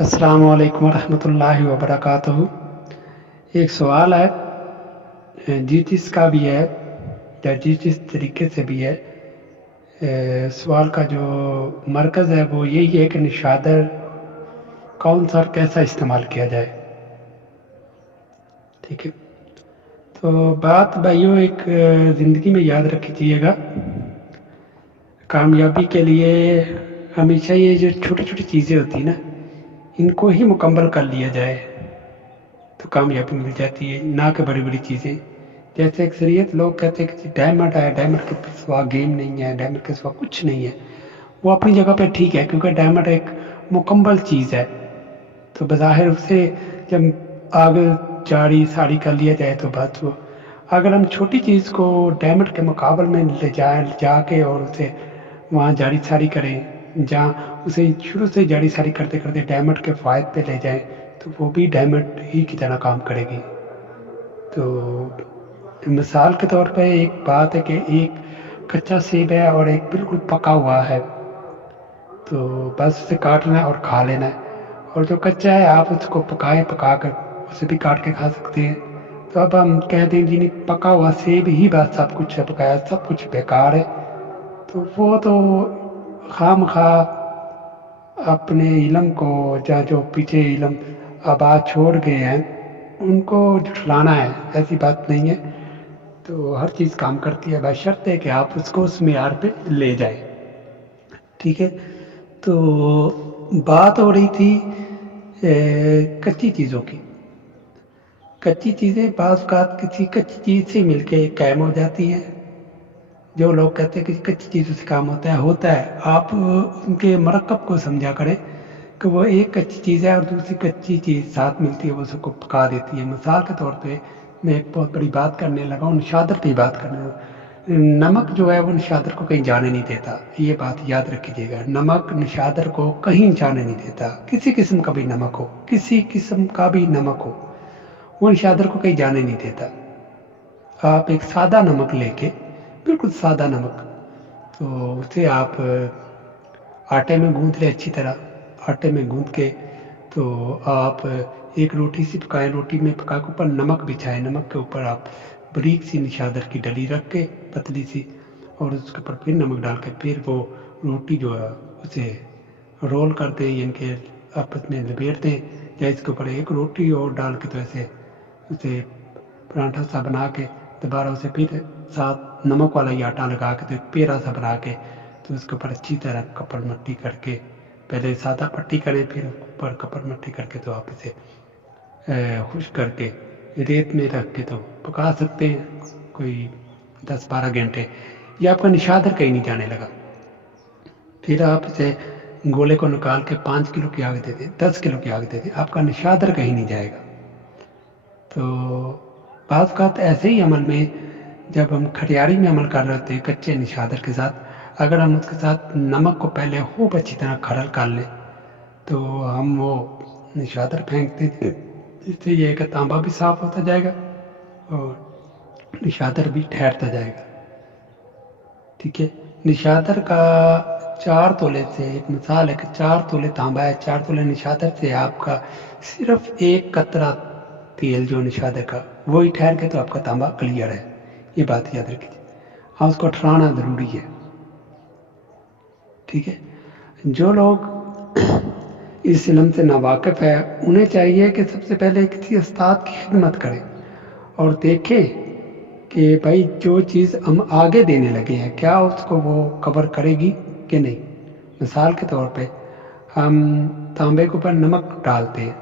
السلام علیکم ورحمۃ اللہ وبرکاتہ۔ ایک سوال ہے، جس کا بھی ہے یا جس طریقے سے بھی ہے، سوال کا جو مرکز ہے وہ یہی ہے کہ نشادر کون سا اور کیسا استعمال کیا جائے۔ ٹھیک ہے، تو بات بھائیوں ایک زندگی میں یاد رکھیے گا، کامیابی کے لیے ہمیشہ یہ جو چھوٹی چھوٹی چیزیں ہوتی ہیں نا، ان کو ہی مکمل کر لیا جائے تو کامیابی مل جاتی ہے، نہ کہ بڑی بڑی چیزیں۔ جیسے اکثریت لوگ کہتے ہیں کہ ڈائمنڈ ہے، ڈائمنڈ کے سوا گیم نہیں ہے، ڈائمنڈ کے سوا کچھ نہیں ہے۔ وہ اپنی جگہ پہ ٹھیک ہے، کیونکہ ڈائمنڈ ایک مکمل چیز ہے، تو بظاہر اسے جب آگے جاڑی ساڑی کر لیا جائے تو بات وہ، اگر ہم چھوٹی چیز کو ڈائمنڈ کے مقابل میں جا کے اور اسے وہاں جاڑی ساڑی کریں، جہاں اسے شروع سے جاڑی ساڑی کرتے کرتے ڈائمنڈ کے فوائد پہ لے جائیں تو وہ بھی ڈائمنڈ ہی کی طرح کام کرے گی۔ تو مثال کے طور پہ ایک بات ہے کہ ایک کچا سیب ہے اور ایک بالکل پکا ہوا ہے، تو بس اسے کاٹنا ہے اور کھا لینا ہے۔ اور جو کچا ہے آپ اس کو پکا کر اسے بھی کاٹ کے کھا سکتے ہیں۔ تو اب ہم کہتے ہیں جی پکا ہوا سیب ہی بات سب کچھ ہے، پکایا سب کچھ بیکار ہے، تو وہ تو خام خواہ اپنے علم کو یا جو پیچھے علم آباد چھوڑ گئے ہیں ان کو جھٹلانا ہے، ایسی بات نہیں ہے۔ تو ہر چیز کام کرتی ہے، بشرطے کہ آپ اس کو اس معیار پہ لے جائیں۔ ٹھیک ہے، تو بات ہو رہی تھی کچی چیزوں کی۔ کچی چیزیں بعض اوقات کسی کچی چیز سے مل کے قائم ہو جاتی ہیں۔ جو لوگ کہتے ہیں کہ کچی چیزوں سے کام ہوتا ہے، آپ ان کے مرکب کو سمجھا کریں کہ وہ ایک کچی چیز ہے اور دوسری کچی چیز ساتھ ملتی ہے، وہ اس کو پکا دیتی ہے۔ مثال کے طور پہ میں ایک بہت بڑی بات کرنے لگا ہوں، نشادر کی بات کرنے لگا۔ نمک جو ہے وہ نشادر کو کہیں جانے نہیں دیتا، یہ بات یاد رکھیے گا۔ نمک نشادر کو کہیں جانے نہیں دیتا، کسی قسم کا بھی نمک ہو، کسی قسم کا بھی نمک ہو، وہ نشادر کو کہیں جانے نہیں دیتا۔ آپ ایک سادہ نمک لے کے، بالکل سادہ نمک، تو اسے آپ آٹے میں گوندھ لیں اچھی طرح۔ آٹے میں گوندھ کے تو آپ ایک روٹی سی پکائیں، روٹی میں پکا کے اوپر نمک بچھائیں، نمک کے اوپر آپ بریک سی نشادر کی ڈلی رکھ کے پتلی سی، اور اس کے اوپر پھر نمک ڈال کے پھر وہ روٹی جو ہے اسے رول کر دیں، یعنی کہ آپس میں لپیٹ دیں، یا اس کے اوپر ایک روٹی اور ڈال کے تو ایسے اسے پراٹھا سا بنا کے دوبارہ اسے پھر ساتھ نمک والا ہی آٹا لگا کے تو ایک پیڑا سا بنا کے تو اس کے اوپر اچھی طرح کپڑ مٹی کر کے، پہلے سادہ پٹی کریں پھر اوپر کپڑ مٹی کر کے تو آپ اسے خشک کر کے ریت میں رکھ کے تو پکا سکتے ہیں کوئی 10-12 گھنٹے، یہ آپ کا نشادر کہیں نہیں جانے لگا۔ پھر آپ اسے گولے کو نکال کے 5 کلو کی آگ دے دیں، 10 کلو کی آگ دے دیں، آپ کا نشادر کہیں نہیں جائے گا۔ تو بعض اوقات ایسے ہی عمل میں جب ہم کھٹیاری میں عمل کر رہے ہوتے ہیں کچے نشادر کے ساتھ، اگر ہم اس کے ساتھ نمک کو پہلے خوب اچھی طرح کھرل کر لیں تو ہم وہ نشادر پھینکتے ہیں، اس سے یہ ہے کہ تانبا بھی صاف ہوتا جائے گا اور نشادر بھی ٹھہرتا جائے گا۔ ٹھیک ہے، نشادر کا 4 تولے سے، ایک مثال ہے کہ 4 تولے تانبا ہے، 4 تولے نشادر سے آپ کا صرف 1 قطرہ تیل جو نشادر کا وہی ٹھہر کے تو آپ کا تانبا کلیئر ہے، یہ بات یاد رکھیے۔ ہاں، اس کو ٹھرانا ضروری ہے۔ ٹھیک ہے، جو لوگ اس علم سے ناواقف ہے انہیں چاہیے کہ سب سے پہلے کسی استاد کی خدمت کریں اور دیکھیں کہ بھائی جو چیز ہم آگے دینے لگے ہیں کیا اس کو وہ کور کرے گی کہ نہیں۔ مثال کے طور پہ ہم تانبے کے اوپر نمک ڈالتے ہیں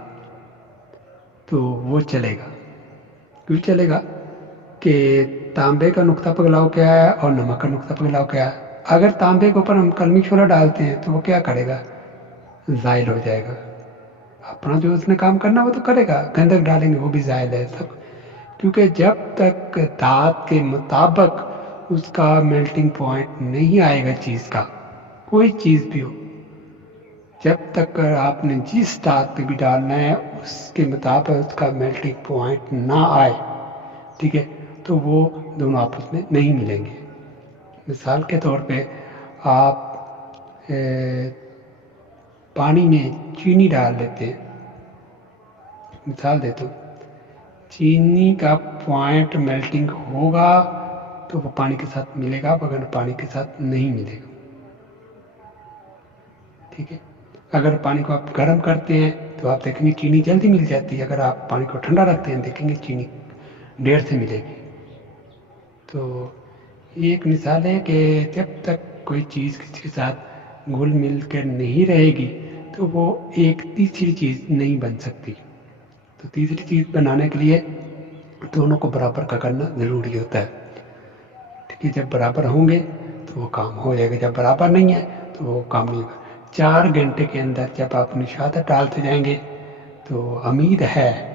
تو وہ چلے گا، کیوں چلے گا کہ تانبے کا نقطہ پگلاؤ کیا ہے اور نمک کا نقطہ پگلاؤ کیا ہے۔ اگر تانبے کے اوپر ہم کلمی چھولا ڈالتے ہیں تو وہ کیا کرے گا، زائل ہو جائے گا۔ اپنا جو اس نے کام کرنا وہ تو کرے گا، گندھک ڈالیں گے وہ بھی زائل ہے سب، کیونکہ جب تک دھات کے مطابق اس کا میلٹنگ پوائنٹ نہیں آئے گا چیز کا، کوئی چیز بھی ہو، جب تک آپ نے جس دھات پہ بھی ڈالنا ہے اس کے مطابق اس کا میلٹنگ پوائنٹ نہ آئے، ٹھیک ہے، تو وہ دونوں آپس میں نہیں ملیں گے۔ مثال کے طور پہ آپ पानी में चीनी डाल देते हैं, मिसाल देता हूँ, चीनी का पॉइंट मेल्टिंग होगा तो वो पानी के साथ मिलेगा, अगर पानी के साथ नहीं मिलेगा। ठीक है, अगर पानी को आप गर्म करते हैं तो आप देखेंगे चीनी जल्दी मिल जाती है, अगर आप पानी को ठंडा रखते हैं देखेंगे चीनी देर से मिलेगी। तो ये एक मिसाल है कि जब तक कोई चीज़ किसी के साथ घुल मिल कर नहीं रहेगी तो वो एक तीसरी चीज़ नहीं बन सकती। तो तीसरी चीज़ बनाने के लिए दोनों को बराबर का करना ज़रूरी होता है। ठीक है, जब बराबर होंगे तो वो काम हो जाएगा, जब बराबर नहीं है तो वो काम नहीं होगा। 4 घंटे के अंदर जब आप निशादर डालते जाएंगे तो उम्मीद है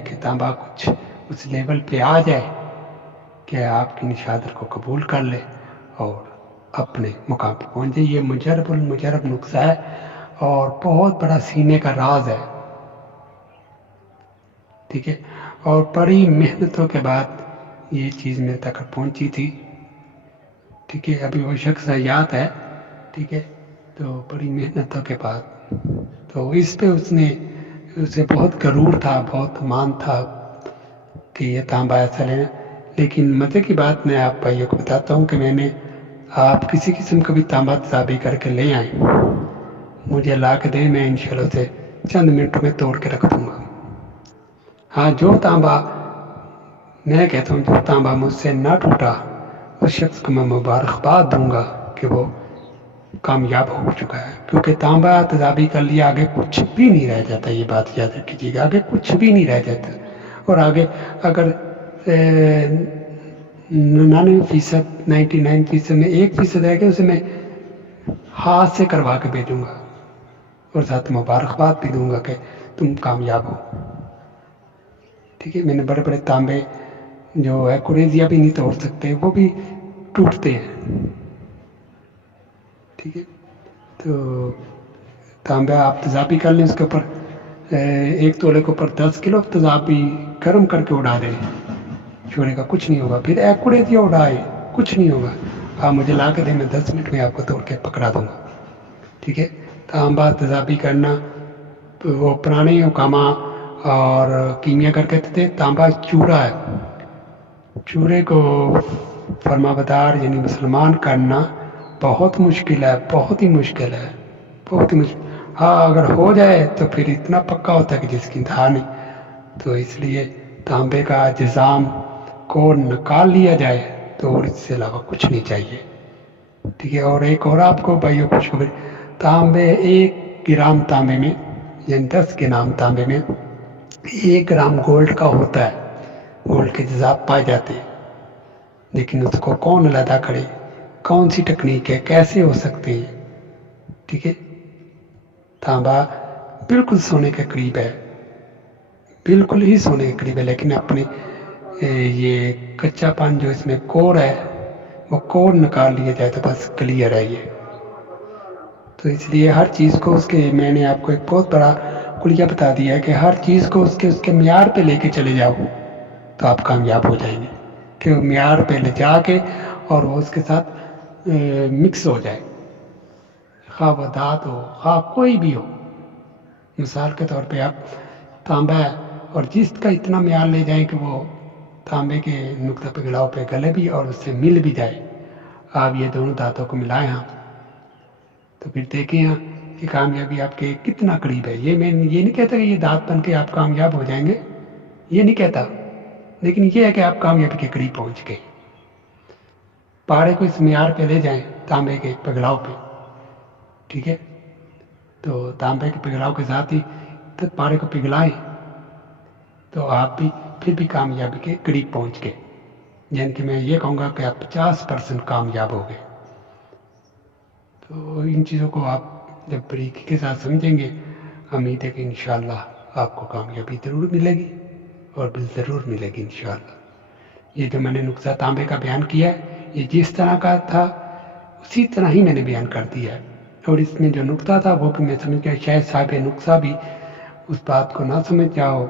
कि तांबा कुछ उस लेवल पे आ जाए कि आपकी निशादर को कबूल कर ले और अपने मुकाम पर पहुँच जाए। ये मुजरब नुस्खा है और बहुत बड़ा सीने का राज है। ठीक है, और बड़ी मेहनतों के बाद ये चीज़ मेरे तक पहुँची थी। ठीक है, अभी वो शख्स याद है। ठीक है, तो बड़ी मेहनतों के बाद तो इस पे उसे बहुत गरूर था, बहुत मान था कि ये तांबा ऐसा लेना। लेकिन मज़े की बात मैं आप भाइयों को बताता हूँ कि मैंने आप किसी किस्म का भी तांबा तजाबी करके ले आए, मुझे ला के दे, मैं इंशाल्लाह उसे चंद मिनटों में तोड़ के रख दूँगा। हाँ, जो तांबा मैं कहता हूँ, जो तांबा मुझसे ना टूटा उस शख्स को मैं मुबारकबाद दूंगा कि वो कामयाब हो चुका है, क्योंकि तांबा तजाबी कर लिया, आगे कुछ भी नहीं रह जाता। ये बात याद रखिएगा, आगे कुछ भी नहीं रह जाता। और आगे अगर 99% में 1% रह गया उसे मैं हाथ से करवा के भेजूंगा और साथ मुबारकबाद भी दूंगा कि तुम कामयाब हो। ठीक है, मैंने बड़े बड़े तांबे जो है कुरेजिया भी नहीं तोड़ सकते, वो भी टूटते हैं। ठीक है, तो तांबा आप तजाबी कर लें, उसके ऊपर 1 तोले के ऊपर 10 किलो तजाबी गर्म करके उड़ा दें, छोड़ेगा कुछ नहीं होगा। फिर एक्यूरेसिया उड़ाए, कुछ नहीं होगा। आप मुझे ला के दें, मैं 10 मिनट में आपको तोड़ के पकड़ा दूंगा। ठीक है, तांबा तजाबी करना वो पुराने हुकामा और कीमिया कर कहते थे तांबा चूरा है, चूरे को फरमाबरदार यानी मुसलमान करना बहुत मुश्किल है, बहुत ही मुश्किल है, बहुत ही मुश्किल। हाँ, अगर हो जाए तो फिर इतना पक्का होता है कि जिसकी इंतहा नहीं। तो इसलिए तांबे का अज्जाम को निकाल लिया जाए तो और इससे अलावा कुछ नहीं चाहिए। ठीक है, और एक और आपको भाइयों खुशखबरी, तांबे 1 ग्राम तांबे में यानी 10 ग्राम तांबे में 1 ग्राम गोल्ड का होता है, गोल्ड के जजाब पाए जाते हैं। लेकिन उसको कौन अलहदा करे, कौन सी टेक्निक है, कैसे हो सकते हैं। ठीक है, तांबा बिल्कुल सोने के करीब है, बिल्कुल ही सोने के करीब है, लेकिन अपने ये कच्चापन जो इसमें कोर है वो कोर निकाल लिया जाए तो बस क्लियर है ये। तो इसलिए हर चीज़ को उसके, मैंने आपको एक बहुत बड़ा कुलिया बता दिया है कि हर चीज़ को उसके म्यार पे लेके चले जाओ तो आप कामयाब हो जाएंगे, कि म्यार पे ले जाके और वो उसके साथ मिक्स हो जाए, खा वो दाँत हो खा कोई भी हो। मिसाल के तौर पे आप तांबा है और जिसका इतना म्यार ले जाएं कि वो तांबे के नुक्ता पे गिलाव पे गले भी और उससे मिल भी जाए, आप ये दोनों दांतों को मिलाएं यहाँ, तो फिर देखें यहाँ कि कामयाबी आपके कितना करीब है। ये मैं ये नहीं कहता कि ये दांत बन के आप कामयाब हो जाएंगे, ये नहीं कहता, लेकिन ये है कि आप कामयाबी के करीब पहुँच गए। पारे को इस म्यार पे ले जाएं तांबे के पिघलाव पे। ठीक है, तो तांबे के पिघलाव के साथ ही तो पारे को पिघलाएं तो आप भी फिर भी कामयाबी के करीब पहुंच गए, यानी कि मैं ये कहूँगा कि आप 50% कामयाब हो गए। तो इन चीज़ों को आप जब बारीकी के साथ समझेंगे, उम्मीद है कि इंशाअल्लाह आपको कामयाबी ज़रूर मिलेगी और बिल ज़रूर मिलेगी इंशाअल्लाह। ये जो मैंने नुक्सा तांबे का बयान किया है, ये जिस तरह का था उसी तरह ही मैंने बयान कर दिया है, और इसमें जो नुक्ता था वो भी मैं समझ गया, शायद साहिब नुक्सा भी उस बात को ना समझ जाओ।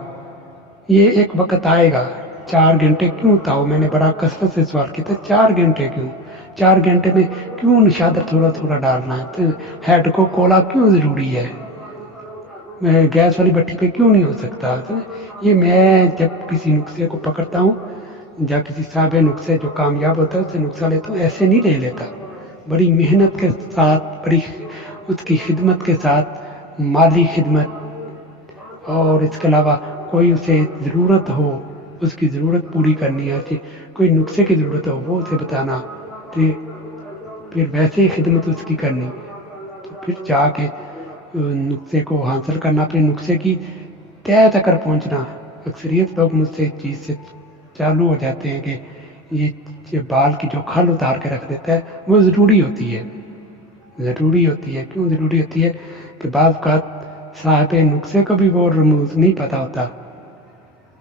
ये एक वक्त आएगा, 4 घंटे क्यों था, मैंने बड़ा कसरत से सवाल किया था, 4 घंटे क्यों, 4 घंटे में क्यों निशादर थोड़ा थोड़ा डालना है? तो हेड को कोला क्यों ज़रूरी है? गैस वाली भट्टी पे क्यों नहीं हो सकता? तो ये मैं जब किसी नुस्खे को पकड़ता हूँ या किसी साहब नुस्खे जो कामयाब होता है उससे नुस्खा लेता हूँ, ऐसे नहीं ले लेता। बड़ी मेहनत के साथ, बड़ी उसकी खिदमत के साथ, माली खिदमत, और इसके अलावा कोई उसे ज़रूरत हो, उसकी ज़रूरत पूरी करनी है, कोई नुस्खे की ज़रूरत हो वो उसे बताना, तो फिर वैसे ही खिदमत उसकी करनी, तो फिर जाके नुस्खे को हासिल करना, फिर नुस्खे की तह तक पहुंचना। अक्सरियत लोग मुझसे इस चीज़ से चालू हो जाते हैं कि ये बाल की जो खल उतार के रख देता है वो ज़रूरी होती है। ज़रूरी होती है, क्यों ज़रूरी होती है कि बाज़ औक़ात साहिब नुस्खे को भी वो रमूज़ नहीं पता होता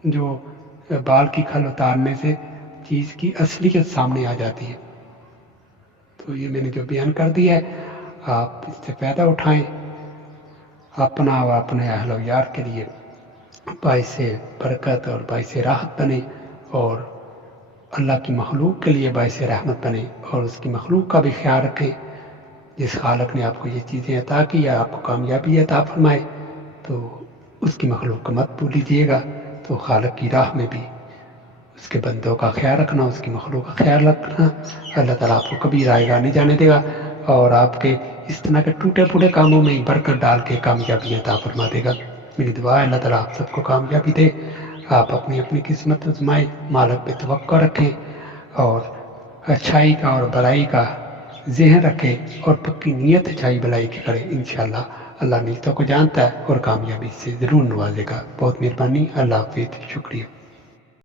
जो बाल की खल उतारने से चीज़ की असलियत सामने आ जाती है। तो ये मैंने जो बयान कर दिया है, आप इससे फ़ायदा उठाएं, अपना व अपने अहल यार के लिए बाइस बरकत और बाइस राहत बने, और अल्लाह की मखलूक के लिए बाइस रहमत बने, और उसकी मखलूक का भी ख्याल रखें। जिस खालक ने आपको ये चीज़ें अता की या आपको कामयाबी अता फरमाए, तो उसकी मखलूक को मत भूलिएगा। तो खालक की राह में भी उसके बंदों का ख्याल रखना, उसकी मखलूक का ख्याल रखना। अल्लाह ताला आपको कभी रायगा नहीं जाने देगा, और आपके इस तरह के टूटे फूटे कामों में बरकत डाल के कामयाबी अता फरमा देगा। मेरी दुआ है अल्लाह ताला आप सबको कामयाबी दे। आप अपनी अपनी किस्मत आजमाएं, मालिक पे तवक्कुल रखें, और अच्छाई का और भलाई का ज़हन रखें, और पक्की नीयत अच्छाई भलाई की करें। इंशाअल्लाह अल्लाह नीयतों को जानता है और कामयाबी से ज़रूर नवाजेगा। बहुत मेहरबानी। अल्लाह हाफ़िज़, शुक्रिया।